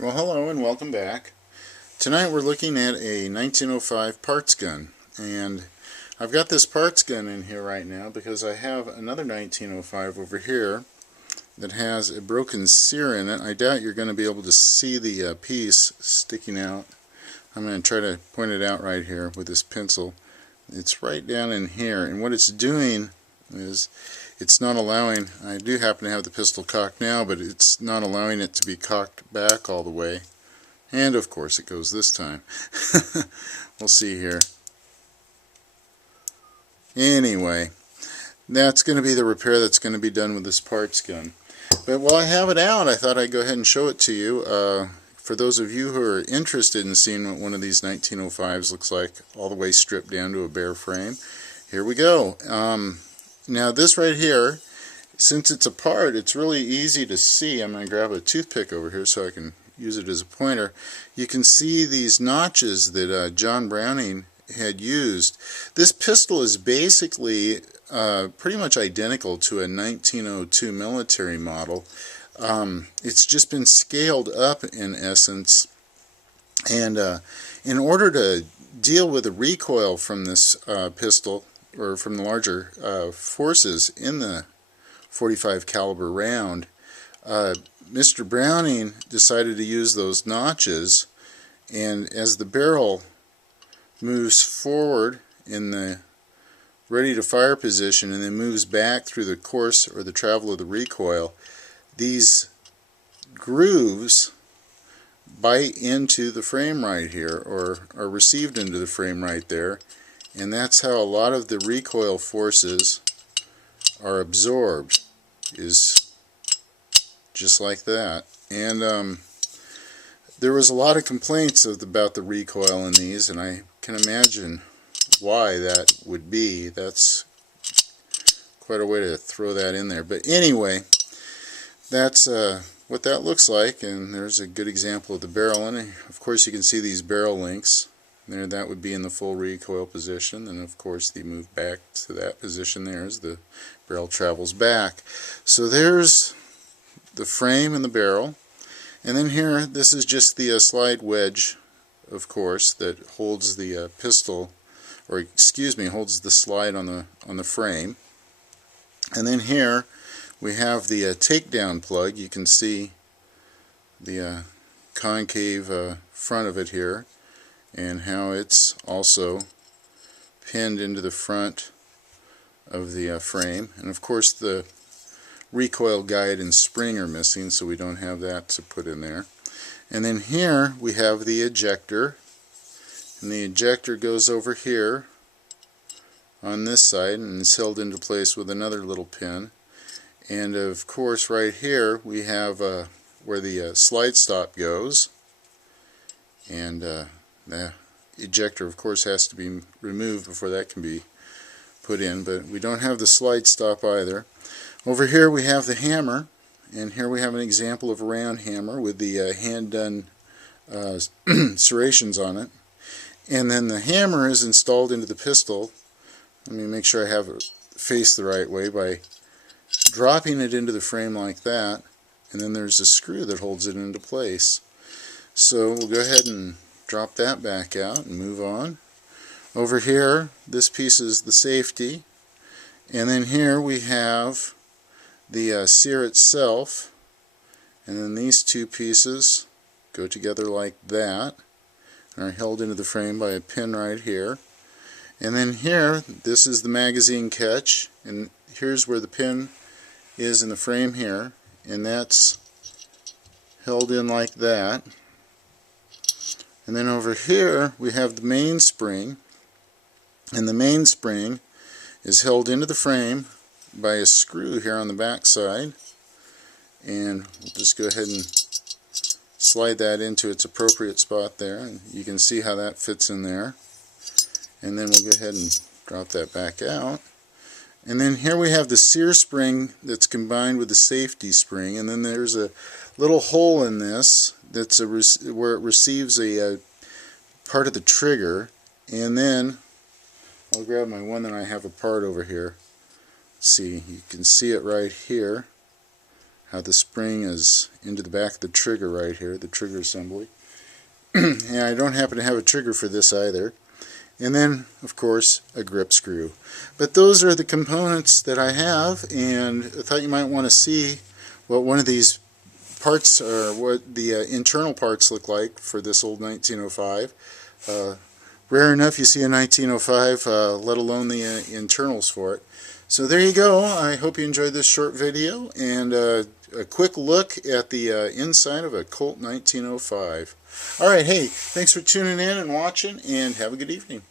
Well, hello and welcome back. Tonight we're looking at a 1905 parts gun, and I've got this parts gun in here right now because I have another 1905 over here that has a broken sear in it. I doubt you're going to be able to see the piece sticking out. I'm going to try to point it out right here with this pencil. It's right down in here, and what it's doing is it's not allowing, I do happen to have the pistol cocked now, but it's not allowing it to be cocked back all the way. And of course it goes this time. We'll see here. Anyway, that's going to be the repair that's going to be done with this parts gun. But while I have it out, I thought I'd go ahead and show it to you. For those of you who are interested in seeing what one of these 1905s looks like, all the way stripped down to a bare frame, here we go. Now this right here, since it's a part, it's really easy to see. I'm going to grab a toothpick over here so I can use it as a pointer. You can see these notches that John Browning had used. This pistol is basically pretty much identical to a 1902 military model. It's just been scaled up in essence, and in order to deal with the recoil from this pistol, or from the larger forces in the .45 caliber round, Mr. Browning decided to use those notches, and as the barrel moves forward in the ready to fire position and then moves back through the course or the travel of the recoil, these grooves bite into the frame right here, or are received into the frame right there, and that's how a lot of the recoil forces are absorbed, is just like that. And there was a lot of complaints about the recoil in these, and I can imagine why that would be. That's quite a way to throw that in there. But anyway, that's what that looks like, and there's a good example of the barrel. And of course you can see these barrel links there. That would be in the full recoil position, and of course they move back to that position there as the barrel travels back. So there's the frame and the barrel, and then here, this is just the slide wedge, of course, that holds the pistol, or excuse me, holds the slide on the frame. And then here we have the takedown plug. You can see the concave front of it here, and how it's also pinned into the front of the frame. And of course the recoil guide and spring are missing, so we don't have that to put in there. And then here we have the ejector, and the ejector goes over here on this side and is held into place with another little pin. And of course right here we have where the slide stop goes, and the ejector of course has to be removed before that can be put in, but we don't have the slide stop either. Over here we have the hammer, and here we have an example of a round hammer with the hand done serrations on it. And then the hammer is installed into the pistol. Let me make sure I have it faced the right way by dropping it into the frame like that, and then there's a screw that holds it into place. So we'll go ahead and drop that back out and move on. Over here, this piece is the safety, and then here we have the sear itself, and then these two pieces go together like that and are held into the frame by a pin right here. And then here, this is the magazine catch, and here's where the pin is in the frame here, and that's held in like that. And then over here we have the mainspring, and the mainspring is held into the frame by a screw here on the back side, and we'll just go ahead and slide that into its appropriate spot there, and you can see how that fits in there. And then we'll go ahead and drop that back out. And then here we have the sear spring that's combined with the safety spring, and then there's a little hole in this that's where it receives a part of the trigger. And then I'll grab my one that I have apart over here. Let's see, you can see it right here. how the spring is into the back of the trigger right here, the trigger assembly. And I don't happen to have a trigger for this either. And then, of course, a grip screw. But those are the components that I have, and I thought you might want to see what one of these parts, or what the internal parts look like for this old 1905. Rare enough you see a 1905, let alone the internals for it. So there you go. I hope you enjoyed this short video and a quick look at the inside of a Colt 1905. Alright, hey, thanks for tuning in and watching, and have a good evening.